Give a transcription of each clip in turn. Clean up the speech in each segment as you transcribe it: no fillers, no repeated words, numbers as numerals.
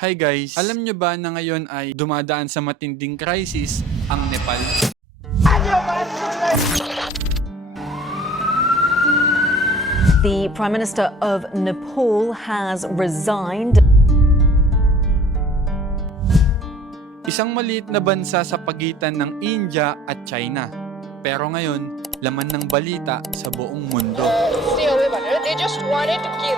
Hi guys! Alam nyo ba na ngayon ay dumadaan sa matinding crisis ang Nepal? The Prime Minister of Nepal has resigned. Isang maliit na bansa sa pagitan ng India at China. Pero ngayon, laman ng balita sa buong mundo. Stay away, भनेर they just wanted to kill.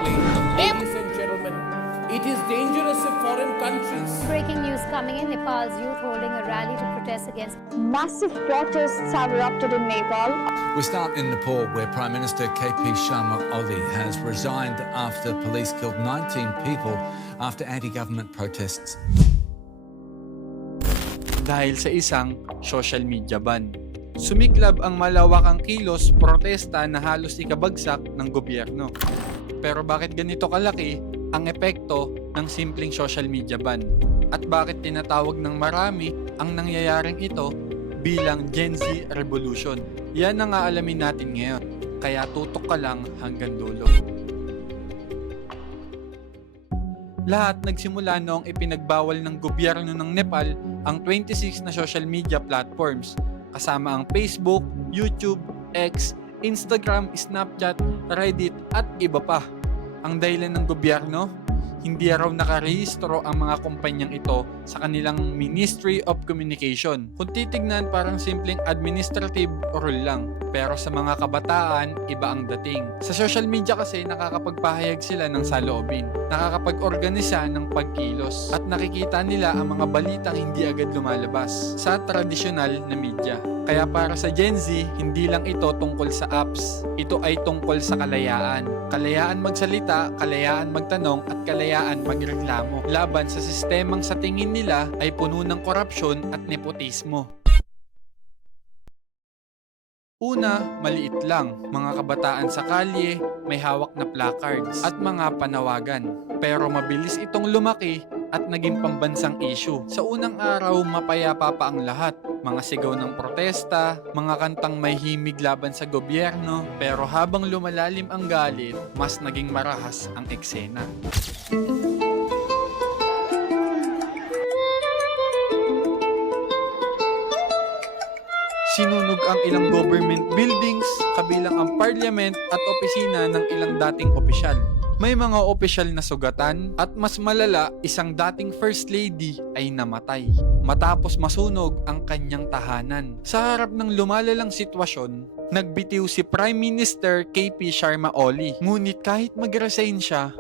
Ladies and gentlemen, it is dangerous if foreign countries. Breaking news coming in. Nepal's youth holding a rally to protest against Massive protests have erupted in Nepal. We start in Nepal, where Prime Minister KP Sharma Oli has resigned after police killed 19 people after anti-government protests. Dahil sa isang social media ban. Sumiklab ang malawakang kilos protesta na halos ikabagsak ng gobyerno. Pero bakit ganito kalaki ang epekto ng simpleng social media ban? At bakit tinatawag ng marami ang nangyayaring ito bilang Gen Z Revolution? Yan ang aalamin natin ngayon, kaya tutok ka lang hanggang dulo. Lahat nagsimula noong ipinagbawal ng gobyerno ng Nepal ang 26 na social media platforms, kasama ang Facebook, YouTube, X, Instagram, Snapchat, Reddit at iba pa. Ang dahilan ng gobyerno, hindi raw nakarehistro ang mga kumpanyang ito sa kanilang Ministry of Communication. Kung titignan, parang simpleng administrative rule lang. Pero sa mga kabataan, iba ang dating. Sa social media kasi, nakakapagpahayag sila ng saloobin. Nakakapag-organisa ng pagkilos. At nakikita nila ang mga balitang hindi agad lumalabas sa tradisyonal na media. Kaya para sa Gen Z, hindi lang ito tungkol sa apps. Ito ay tungkol sa kalayaan. Kalayaan magsalita, kalayaan magtanong, at kalayaan magreklamo. Laban sa sistemang sa tingin nila ay puno ng korupsyon at nepotismo. Una, maliit lang. Mga kabataan sa kalye, may hawak na placards at mga panawagan. Pero mabilis itong lumaki at naging pambansang issue. Sa unang araw, mapayapa pa ang lahat. Mga sigaw ng protesta, mga kantang may himig laban sa gobyerno, pero habang lumalalim ang galit, mas naging marahas ang eksena. Sinunog ang ilang government buildings, kabilang ang parliament at opisina ng ilang dating opisyal. May mga opisyal na sugatan at mas malala, isang dating first lady ay namatay matapos masunog ang kanyang tahanan. Sa harap ng lumalalang sitwasyon, nagbitiw si Prime Minister KP Sharma Oli. Ngunit kahit mag-resign siya,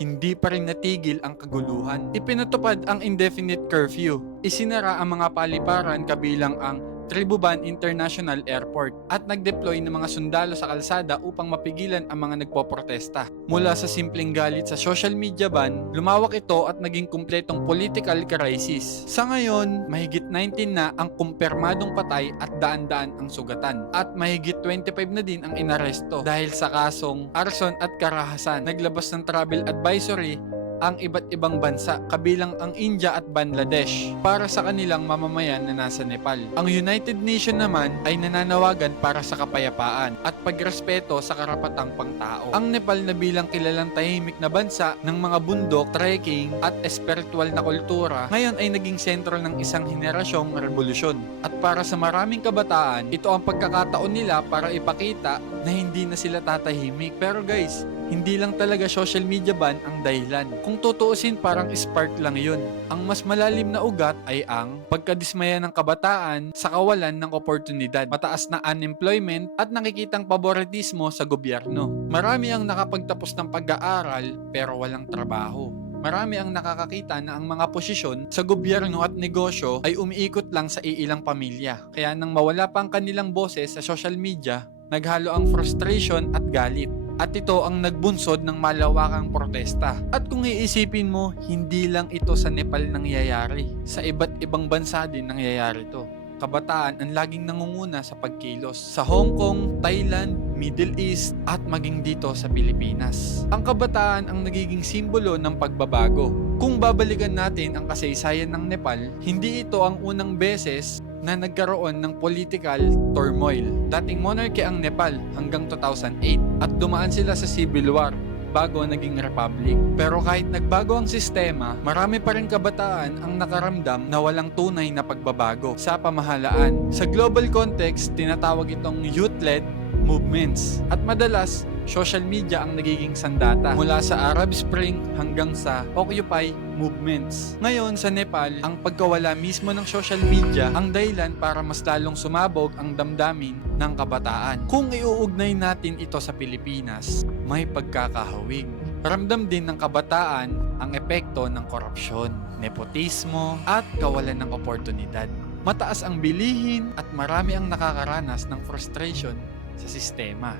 hindi pa rin natigil ang kaguluhan. Ipinatupad ang indefinite curfew. Isinara ang mga paliparan kabilang ang Tribhuvan International Airport at nag-deploy ng mga sundalo sa kalsada upang mapigilan ang mga nagpoprotesta. Mula sa simpleng galit sa social media ban, lumawak ito at naging kumpletong political crisis. Sa ngayon, mahigit 19 na ang kumpirmadong patay at daan-daan ang sugatan. At mahigit 25 na din ang inaresto dahil sa kasong arson at karahasan. Naglabas ng travel advisory ang iba't ibang bansa, kabilang ang India at Bangladesh, para sa kanilang mamamayan na nasa Nepal. Ang United Nations naman ay nananawagan para sa kapayapaan at pagrespeto sa karapatang pangtao. Ang Nepal na bilang kilalang tahimik na bansa ng mga bundok, trekking at espiritual na kultura, ngayon ay naging sentro ng isang henerasyong revolusyon. At para sa maraming kabataan, ito ang pagkakataon nila para ipakita na hindi na sila tatahimik. Pero guys, hindi lang talaga social media ban ang dahilan. Kung tutuusin, parang spark lang yun. Ang mas malalim na ugat ay ang pagkadismaya ng kabataan sa kawalan ng oportunidad, mataas na unemployment at nakikitang paboritismo sa gobyerno. Marami ang nakapagtapos ng pag-aaral pero walang trabaho. Marami ang nakakakita na ang mga posisyon sa gobyerno at negosyo ay umiikot lang sa iilang pamilya. Kaya nang mawala pa ang kanilang boses sa social media, naghalo ang frustration at galit. At ito ang nagbunsod ng malawakang protesta. At kung iisipin mo, hindi lang ito sa Nepal nangyayari. Sa iba't ibang bansa din nangyayari ito. Kabataan ang laging nangunguna sa pagkilos. Sa Hong Kong, Thailand, Middle East, at maging dito sa Pilipinas. Ang kabataan ang nagiging simbolo ng pagbabago. Kung babalikan natin ang kasaysayan ng Nepal, hindi ito ang unang beses na nagkaroon ng political turmoil. Dating monarchy ang Nepal hanggang 2008 at dumaan sila sa civil war bago naging republic. Pero kahit nagbago ang sistema, marami pa rin kabataan ang nakaramdam na walang tunay na pagbabago sa pamahalaan. Sa global context, tinatawag itong youth-led movements. At madalas, social media ang nagiging sandata mula sa Arab Spring hanggang sa Occupy movements. Ngayon sa Nepal, ang pagkawala mismo ng social media ang dahilan para mas lalong sumabog ang damdamin ng kabataan. Kung iuugnay natin ito sa Pilipinas, may pagkakahawig. Ramdam din ng kabataan ang epekto ng korupsyon, nepotismo at kawalan ng oportunidad. Mataas ang bilihin at marami ang nakakaranas ng frustration sa sistema.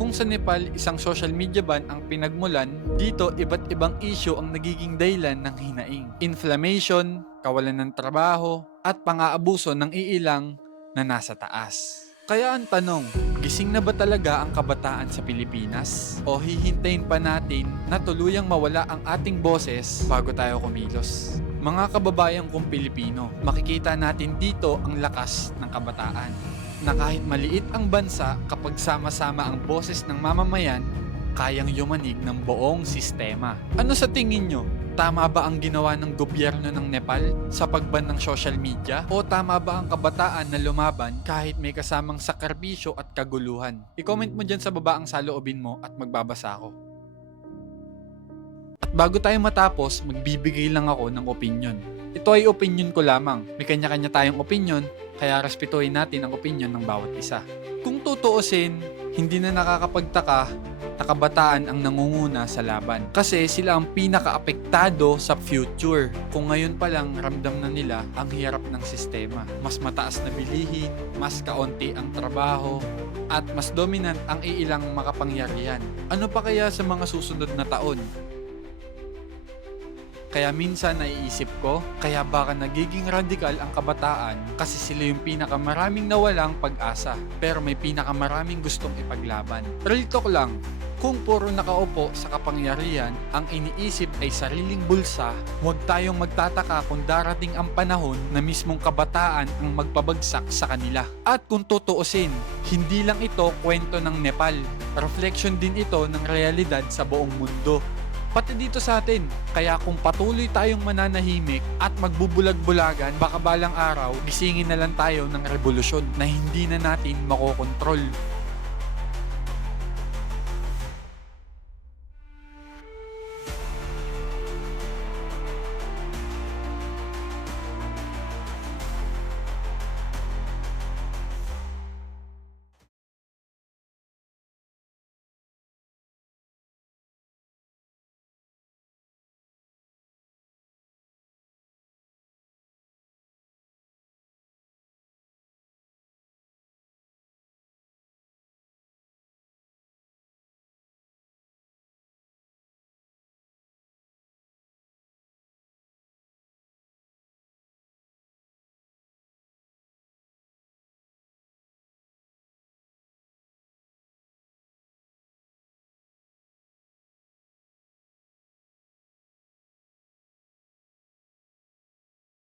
Kung sa Nepal, isang social media ban ang pinagmulan, dito iba't ibang issue ang nagiging dahilan ng hinaing. Inflammation, kawalan ng trabaho, at pang-aabuso ng iilang na nasa taas. Kaya ang tanong, gising na ba talaga ang kabataan sa Pilipinas? O hihintayin pa natin na tuluyang mawala ang ating boses bago tayo kumilos? Mga kababayan kong Pilipino, makikita natin dito ang lakas ng kabataan. Na kahit maliit ang bansa, kapag sama-sama ang boses ng mamamayan, kayang yumanig ng buong sistema. Ano sa tingin nyo? Tama ba ang ginawa ng gobyerno ng Nepal sa pagban ng social media? O tama ba ang kabataan na lumaban kahit may kasamang sakripisyo at kaguluhan? I-comment mo dyan sa baba ang saloobin mo at magbabasa ako. At bago tayo matapos, magbibigay lang ako ng opinion. Ito ay opinion ko lamang. May kanya-kanya tayong opinion, kaya respetuhin natin ang opinion ng bawat isa. Kung tutuusin, hindi na nakakapagtaka na kabataan ang nangunguna sa laban. Kasi sila ang pinaka-apektado sa future. Kung ngayon pa lang ramdam na nila ang hirap ng sistema. Mas mataas na bilihin, mas kaunti ang trabaho, at mas dominant ang iilang makapangyarihan. Ano pa kaya sa mga susunod na taon? Kaya minsan naiisip ko, kaya baka nagiging radikal ang kabataan kasi sila yung pinakamaraming nawalang pag-asa pero may pinakamaraming gustong ipaglaban. Real talk lang, kung puro nakaupo sa kapangyarihan ang iniisip ay sariling bulsa, huwag tayong magtataka kung darating ang panahon na mismong kabataan ang magpabagsak sa kanila. At kung tutuusin, hindi lang ito kwento ng Nepal, reflection din ito ng realidad sa buong mundo. Pati dito sa atin, kaya kung patuloy tayong mananahimik at magbubulag-bulagan, baka balang araw, gisingin na lang tayo ng revolusyon na hindi na natin makokontrol.